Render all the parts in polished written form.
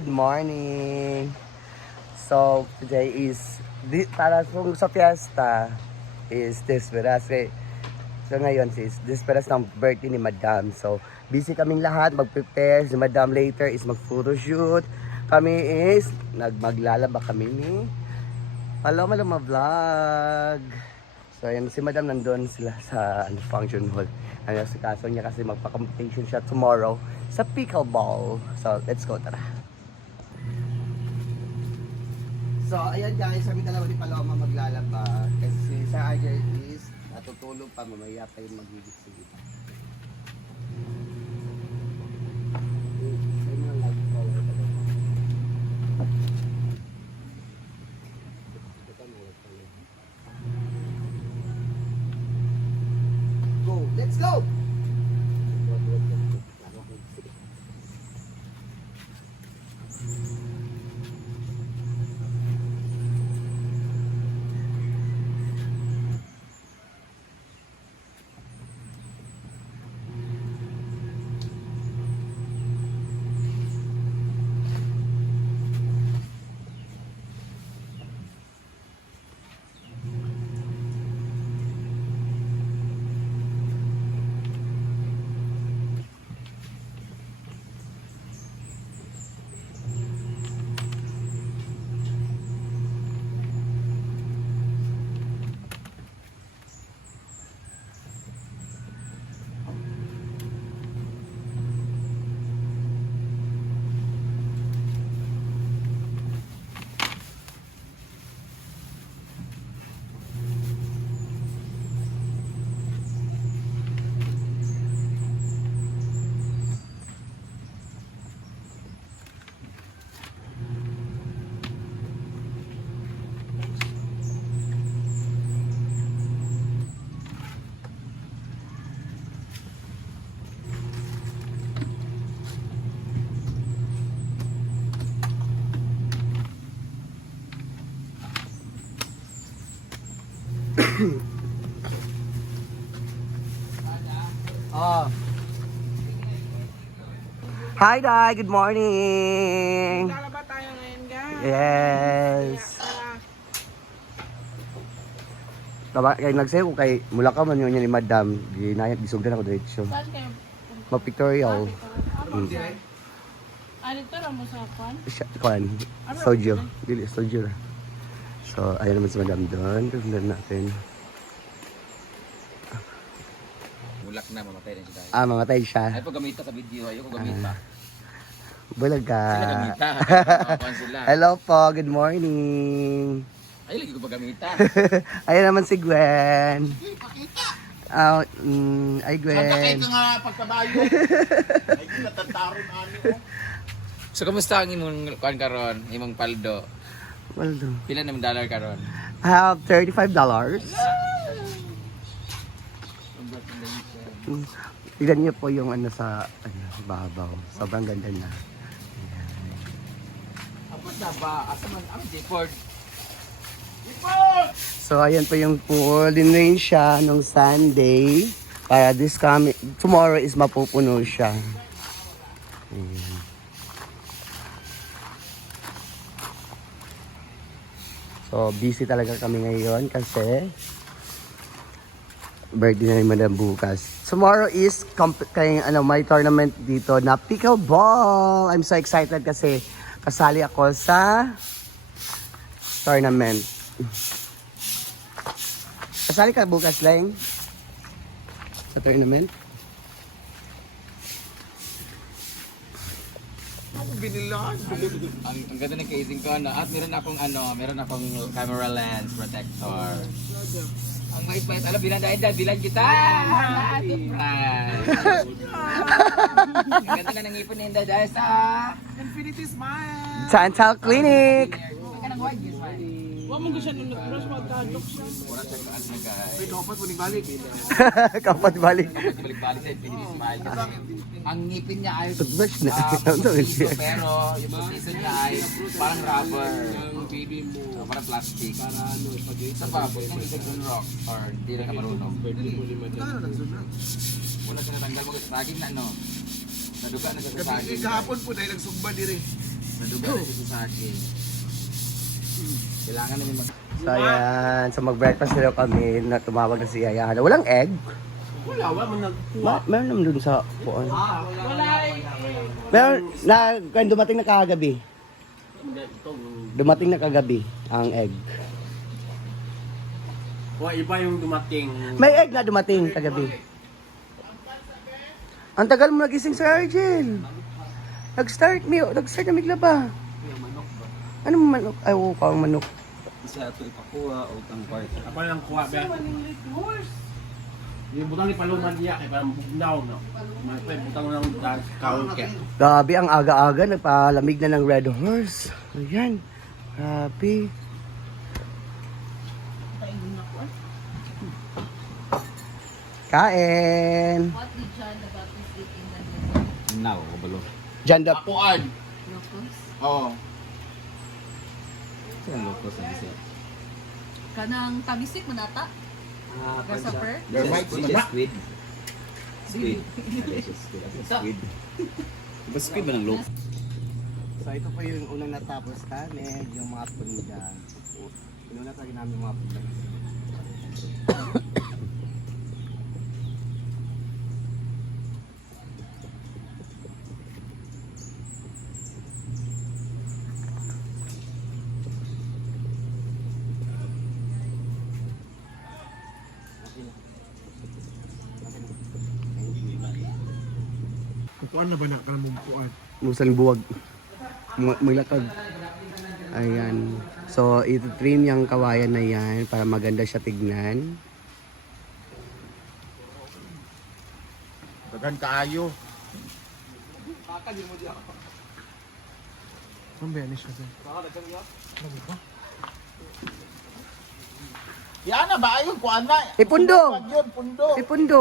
good morning. So, today is, para sa fiesta, is Desperas. So, ngayon sis, Desperas ng birthday ni Madam. So, busy kaming lahat, mag-prepare. Si Madam later is mag-photoshoot. Kami is, maglalaba kami ni Paloma Vlog. So, ayan, si Madam nandun sila sa function hall. Ano sa kaso niya kasi magpa-competition siya tomorrow sa pickleball. So, let's go, tara. So, ayan guys, kami dalawa ni Paloma maglalaba. Kasi sa Ayer is natutulog pa, mamaya pa yung magigit-sigit. Go, let's go! Oh. Hi, Dai. Good morning. Lalaba tayo ngayon, guys. Yes. Kaya nagsayo ko kay mula ka man yun ni Madam. Ginayat, gisugdan ako diretsyo. Saan kayo? Mag-pictorial. Dito lang mo sa kwan? Kuan. Sojo. Dili, sojo. So, ayan naman si Madam doon. Tignan natin. Bulak na, mamatay rin siya. Mamatay siya. Ay, pag gamita sa video, ayoko gamita. Bulag ka. Sila gamita. Makakuhan sila. Hello po, good morning. Ay, lagi ko pa gamita. Ayan naman si Gwen. Ay Gwen. Sakay ka nga pagkabayo. Ay, natantaron ano. So, kamusta ang imong kuhan karon, imong paldo? Well, Pila naman dollar karon? I have $35. Tignan niyo po yung ano sa babaw. Sobrang ganda na. Apos na ba? Asa man ang Deport? So ayan po yung pool. Dinrain siya nung Sunday. Para tomorrow is mapupuno siya. Ayan. So busy talaga kami ngayon kasi birthday na ni Madam bukas. Tomorrow is may tournament dito na pickleball. I'm so excited kasi kasali ako sa tournament. Kasali ka bukas lang sa tournament? Ako binilan. Ang ganda ng casing ko na at meron akong camera lens protector. Ang mait-mait, alam, bilan kita! Surprise! Ang ganda na nangipon ni Inday dahil sa Infinity Smile. Chantal Clinic! Ang kanang white, yes, man. Huwag mo siya nung nag-brush, magkadok siya. Mura siya ka na guys. May kapat mo ni balik. Kapat balik. Balik-balik sa Infinity Smile. Ang ngipin niya ay Toothbrush na. pustiso, pero yung pustiso niya ay parang rubber. Parang plastic. Sa pa, pwede mo yung rock or hindi lang ka marunong. Ano nang sunod? Wala siya natanggal mo sa saging na ano. Naduga na siya sa saging. Kahapon po dahil nagsugba diri. Maduga na siya sa akin. Kailangan namin mag... So ayan, so mag-breakfast na kami na tumawag na si Yaya. Walang egg? Wala man nagkuha. Meron naman dun sa puan. Wala eh. Meron na, kaya dumating na kagabi. Hindi, ito. Dumating na kagabi ang egg. Iba yung dumating. May egg na dumating kagabi. Ang tagal mo nagising sa Argel. Nag-start na miglaba. Ano mo manok? Ay, oo, kawang manok. Isa ito ipakuha o tang part. Apa lang kuha ba? Maninglit horse. Yung butang ni Paluman niya, kaya parang bugnaw, no? May butang ng kaon ke. Grabe, ang aga-aga, nagpalamig na ng Red Horse. Ayan. Grabe. Kain. What did John the Baptist eat in the desert? Now, kabalo. Diyan daw. Apuan. Locust? Oo. Saan loko sa isa? Kanang tamisik manata? Grasshopper? Squid. Squid. Squid. Diba squid ba ng loko? So ito po yung unang natapos namin, yung mga punigan. Inuna talaga namin yung mga punigan. Kukuan na ba na ka mong kuan? Musang buwag. Maglakad. Ayan. So, ito-trim yung kawayan na yan para maganda siya tignan. Dagan kaayo. Ang benis siya sir. Yan na ba ayun kuan na? Ipundo! Yun, pundo. Ipundo!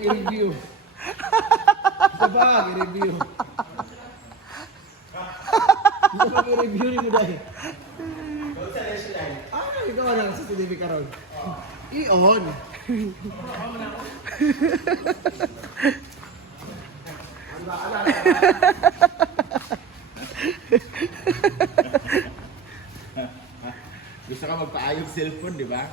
I-review. Isa ba? I-review. Isa ba i-review ni mo dahil? Ikaw na sa CCTV karon. I-on. Gusto ka magpaayog cellphone, di ba?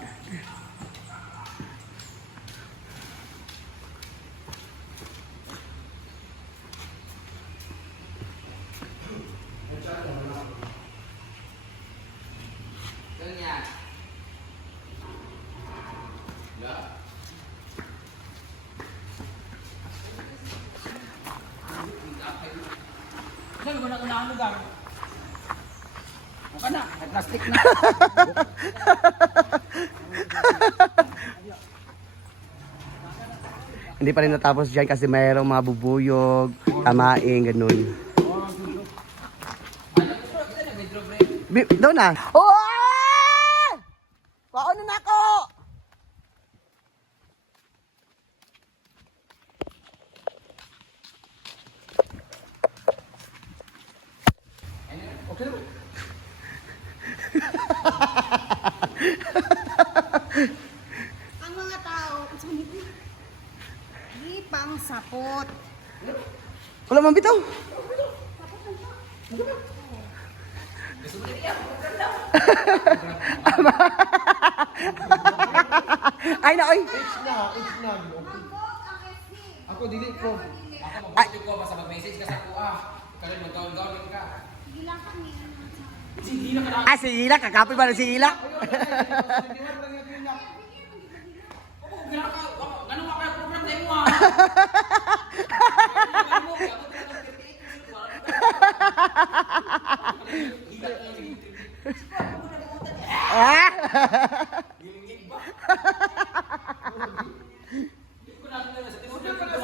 Saan ba na unang lugar? O ka na, may plastic na. Hindi pa rin natapos dyan kasi mayroong mga bubuyog, tamaing, ganun. Doon na. Oh! Paano na ako? Ang mga tao, di pang sapot. Wala man bitaw. Ay na, oy. Ako dili ko. Pwede ko, basta mag-message ka sa kuha. Karoon mag-gawin ka. Bilang kami. Ah, si Ila. Kakapoy ba na si Ila? Ganun ka kaya program na mo ah. Ah?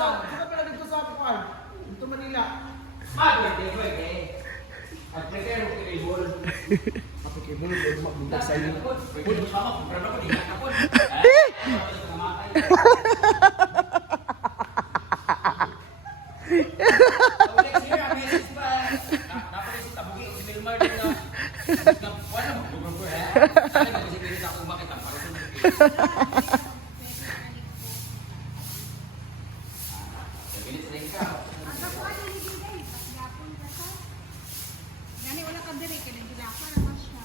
Saka pala dito sa Apuan. Dito Manila. Kasi pilit ako umakit ang parang. Gani wala ka diri kay gilakan naman siya.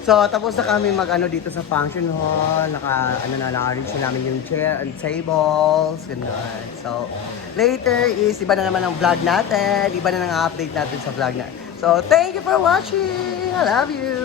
So, tapos na kami mag-ano dito sa function hall. Naka-arrange na namin yung chair and tables. Ganun. So, later is iba na naman ang vlog natin. Iba na ang update natin sa vlog natin. So, thank you for watching. I love you.